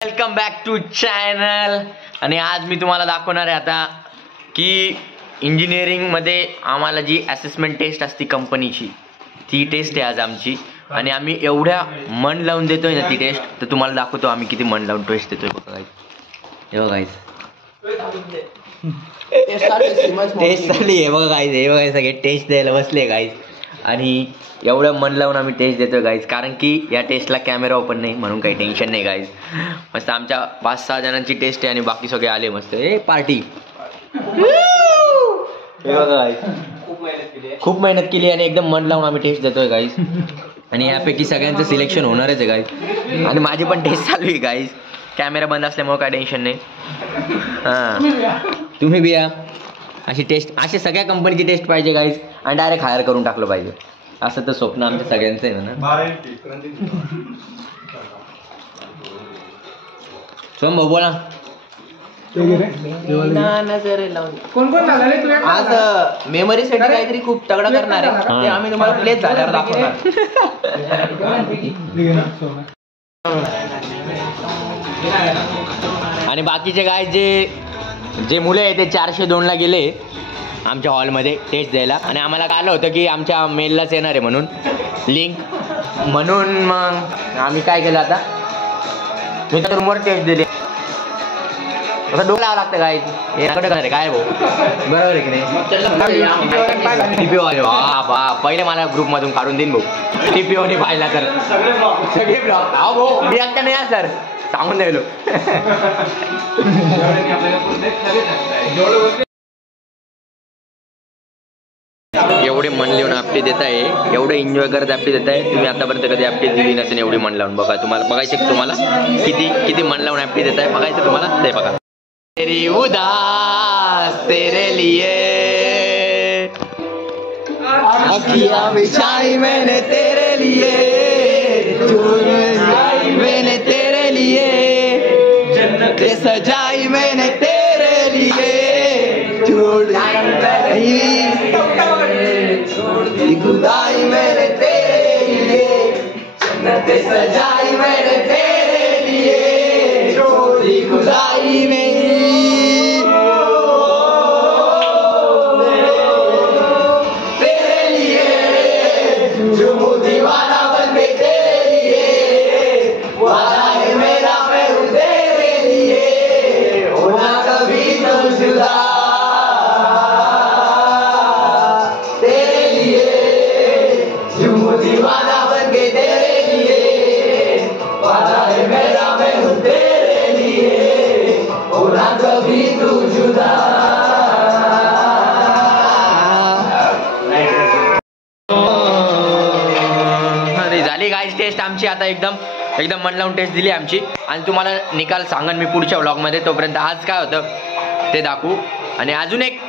Welcome back to channel. आणि आज मी तुम्हाला दाखवणार आहे आता की इंजिनिअरिंगमध्ये आम्हाला जी असेसमेंट टेस्ट असते कंपनीची, ती टेस्ट आहे आज आमची. आणि आम्ही एवढ्या मन लावून देतोय ना ती टेस्ट, तर तुम्हाला दाखवतो आम्ही किती मन लावून टेस्ट देतोय. बघा गाईस, हे बघा गाईस, टेस्ट चालली आहे. बघा गाईस, हे बघा सगळे टेस्ट द्यायला बसले गाईस. आणि एवढं मन लावून आम्ही टेस्ट देतोय गाईज, कारण की या टेस्टला कॅमेरा ओपन नाही म्हणून काही टेन्शन नाही गाईज. मस्त आमच्या 5-6 जणांची टेस्ट आहे आणि बाकी सगळे आले मस्त पार्टी. खूप मेहनत केली आणि एकदम मन लावून आम्ही टेस्ट देतोय गाईज. आणि यापैकी सगळ्यांचं सिलेक्शन होणारच आहे गाईज. आणि माझी पण टेस्ट चालू आहे गाईज, कॅमेरा बंद असल्यामुळे काय टेन्शन नाही. हां, तुम्ही बी या. अशी टेस्ट, अशी सगळ्या कंपनीची टेस्ट पाहिजे गाईज. आणि डायरेक्ट हायर करून टाकलं पाहिजे, असं तर स्वप्न आमच्या सगळ्यांचं आहे ना. सोम भाऊ बोला. आज मेमरीसाठी काहीतरी खूप तगडा करणार आहे, ते आम्ही तुम्हाला प्लेस झाल्यावर दाखवणार. आणि बाकीचे काय जे मुलं आहे ते 402 ला गेले आमच्या हॉलमध्ये टेस्ट द्यायला. आणि आम्हाला कळलं होतं की आमच्या मेललाच येणार आहे म्हणून लिंक, म्हणून मग आम्ही काय केलं, आता मी तर रूमवर टेस्ट दिली. आता डोकं लावावं लागतं काय याकडे काय रे, काय भाऊ बरोबर आहे की नाही. टीपीओ आले पहिले मला ग्रुपमधून काढून देईन भाऊ, टीपीओने पाहिला तर सगळे ब्लॉक. हा भाऊ मी एकटा नाही सर, सांगून द्यायलो. एवढे मन लावून अपडेट देत आहे, एवढं एन्जॉय करत अपडेट देत आहे. तुम्ही आतापर्यंत कधी अपडेट दिली नसेल एवढी मन लावून. बघा तुम्हाला बघायचं, तुम्हाला किती मन लावून अपडेट देत आहे बघायचं तुम्हाला. ते बघा. तेरी उदास तेरे लिए अखियां बिछाई मैंने तेरे लिए, मैंने तेरे लिए जन्नतें सजाई मैंने तेरे लिए, खुदाई मैंने तेरे लिए, जन्नतें सजाई मैंने तेरे लिए, छोड़ी खुदाई नहीं तेरे लिए, जो दीवाना बन गई तेरे लिए, वादा है मेरा मैं हूँ तेरे लिए, होना कभी तो जुदा दीवाना बन के तेरे लिए, वादा है मेरा मैं हूँ तेरे लिए, होना कभी तू जुदा. झाली गाईज टेस्ट आमची. आता एकदम मन लावून टेस्ट दिली आमची. आणि तुम्हाला निकाल सांगन मी पुढच्या व्लॉगमध्ये. तोपर्यंत आज काय होतं ते दाखवू. आणि अजून एक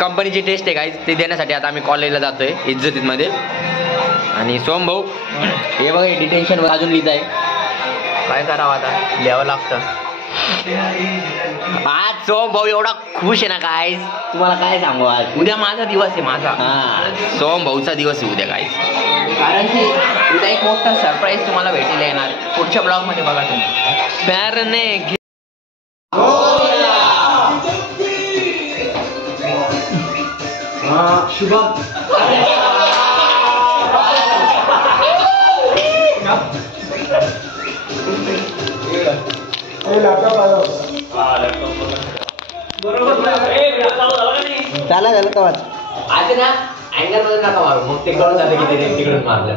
कंपनीची टेस्ट आहे गाईज, ते देण्यासाठी आता आम्ही कॉलेजला जातोय इज्जतीमध्ये. आणि सोम भाऊ हे बघा डिटेन्शन अजून लिहित आहे, काय करावं आता, लिहावं लागतं. आज सोम भाऊ एवढा खुश आहे ना काय, तुम्हाला काय सांगू. आज उद्या माझा दिवस आहे, माझा. हां, सोम भाऊचा दिवस आहे उद्या काय, कारण की उद्या एक मोठा सरप्राईज तुम्हाला भेटायला येणार पुढच्या ब्लॉगमध्ये. बघा तुम्ही प्यारने शुभम झालं का वाच आज ना अँगल मध्ये नका मारू, मग ते कळून जातं की ते तिकडून मारलं.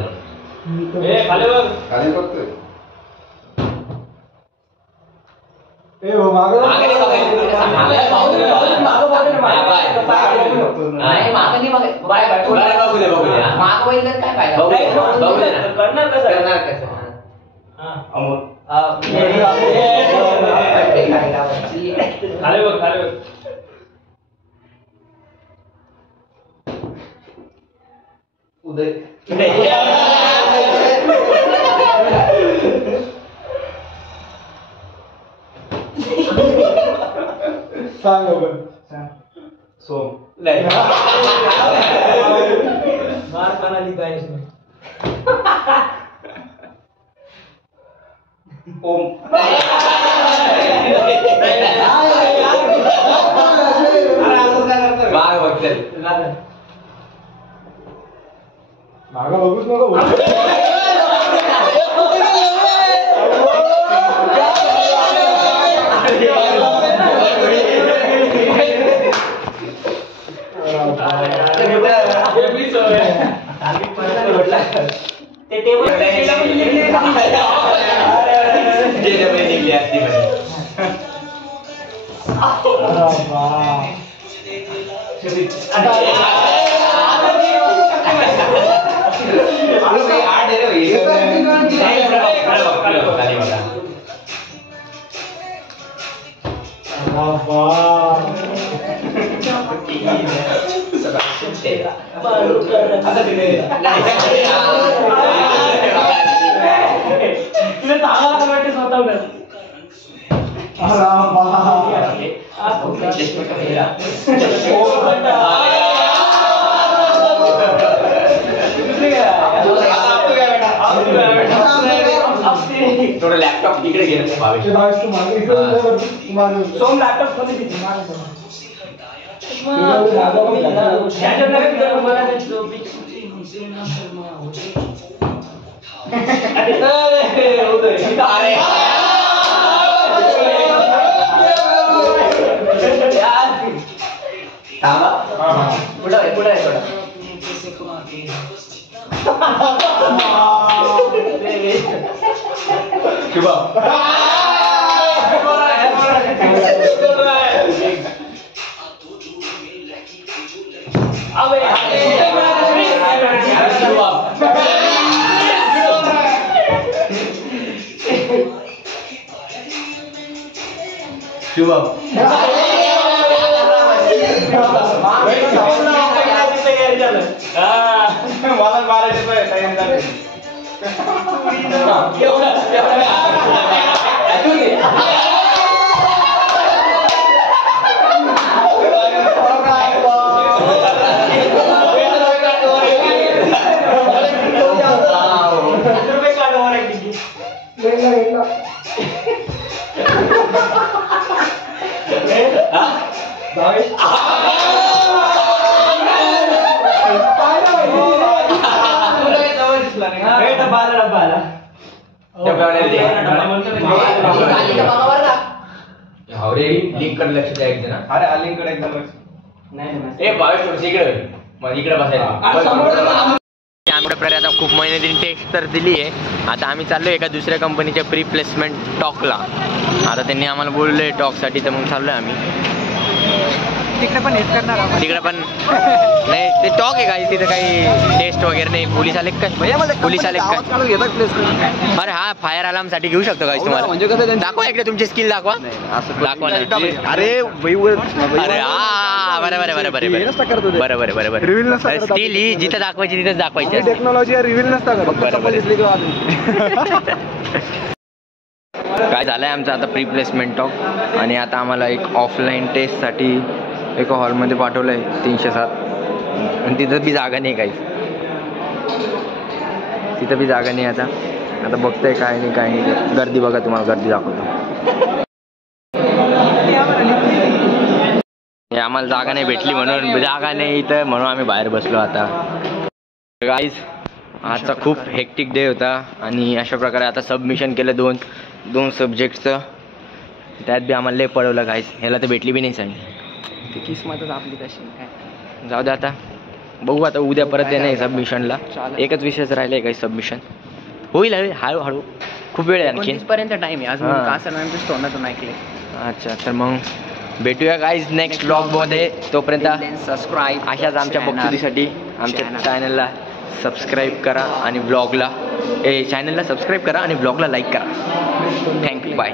उदय सांग सोम नाही मार खाना लिखा है इसमें. ओम मागं बघूच नको. ते टेबल निघली असती थोडं लॅपटॉप तिकडे गेलं सोम लॅपटॉप मध्ये पुढं आहे थोडं लिंक कडे लक्ष द्यायचं ना. अरे लिंक कडे एकदम इकडे बसायचं. आमच्या आता खूप महिन्यातून टेस्ट तर दिली आहे. आता आम्ही चाललो एका दुसऱ्या कंपनीच्या प्री प्लेसमेंट टॉकला. आता त्यांनी आम्हाला बोलले टॉकसाठी, तर मग चाललोय आम्ही तिकडे पण हेच करणार आहोत. तिकडे पण नाही, ते टॉक आहे काही, तिथे काही टेस्ट वगैरे नाही. पोलीस आले काय? पोलीस आले काय? अरे हा फायर अलार्म साठी घेऊ शकतो काय तुम्हाला? म्हणजे कसं दाखवा इकडे तुमची स्किल दाखवा. दाखवा ना. अरे अरे हा बरोबर बरोबर बरोबर बरोबर बरोबर. स्किल ही जिथं दाखवायची तिथेच दाखवायची. टेक्नॉलॉजी रिव्हील नसता काय झालंय आमचं आता प्री प्लेसमेंट टॉक. आणि आता आम्हाला एक ऑफलाईन टेस्टसाठी एका हॉलमध्ये पाठवलं आहे 307. आणि तिथं बी जागा नाही काही, तिथं बी जागा नाही. आता बघतोय काय नाही काय नाही. गर्दी बघा, तुम्हाला गर्दी दाखवतो. आम्हाला जागा नाही भेटली म्हणून, जागा नाही इथं म्हणून आम्ही बाहेर बसलो. आता गाईज आजचा खूप हेक्टिक डे होता. आणि अशा प्रकारे आता सबमिशन केलं दोन सब्जेक्टचं. त्यात बी आम्हाला लय पडवलं गाईज. ह्याला तर भेटली बी नाही सांगितलं. किस्मतच आपली तशी काय. जाऊ दे आता, बघू आता उद्या परत येणार आहे सबमिशनला. एकच विषयच राहिलं काही सबमिशन. होईल हळूहळू, खूप वेळ आहे आणखी. पर्यंत टाइम आहे अजून. कासरनंतर तोंडातून ऐकले. अच्छा, तर मग भेटूया गाईज नेक्स्ट ब्लॉगमध्ये. तोपर्यंत सबस्क्राईब अशाच आमच्या बघतुकीसाठी आमच्या चॅनलला सबस्क्राईब करा आणि ब्लॉगला चॅनलला सबस्क्राईब करा आणि ब्लॉगला लाईक करा. Thank you, bye.